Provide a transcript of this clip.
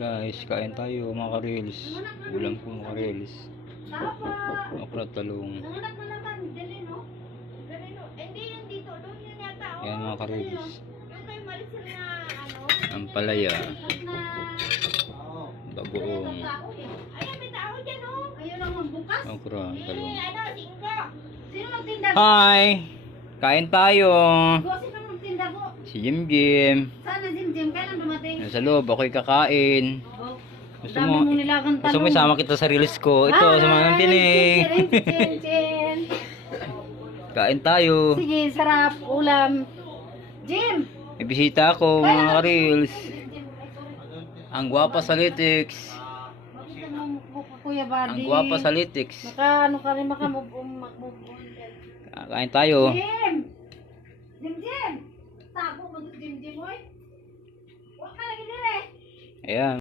Guys, kain tayo mga ka-reels. Ulam po mga ka-reels. Okra talong. Nanganak na naman, dali no? Dali no? Hindi yun dito, doon yun yata. Ayan mga ka-reels. Yung kayo malis na ano? Ang palaya. Na... Bagoong. Ayan, may tao dyan oh. Ayun ang magbukas. Okra talong. Ano, singko. Sino magtinda? Hi! Kain tayo. Sino magtinda po? Si Jim Jim. Sana Jim, kailan dumating? Nasa loob, ako'y kakain. Oh. Gusto Dami mo, mo nilagang gusto mo isama kita sa reels ko. Ito, sama ng tinig. Chin. Kain tayo. Sige, sarap. Ulam. Jim! May bisita ako mga ka-reels. Ang gwapa sa Litix. Makita mo mukha Kuya Buddy. Ang gwapa sa Litix. Maka, ano ka rin, mag-move on. Kain tayo. Jim! Tago mo Jim, oy. Huwag ka lagi din eh. Ayan.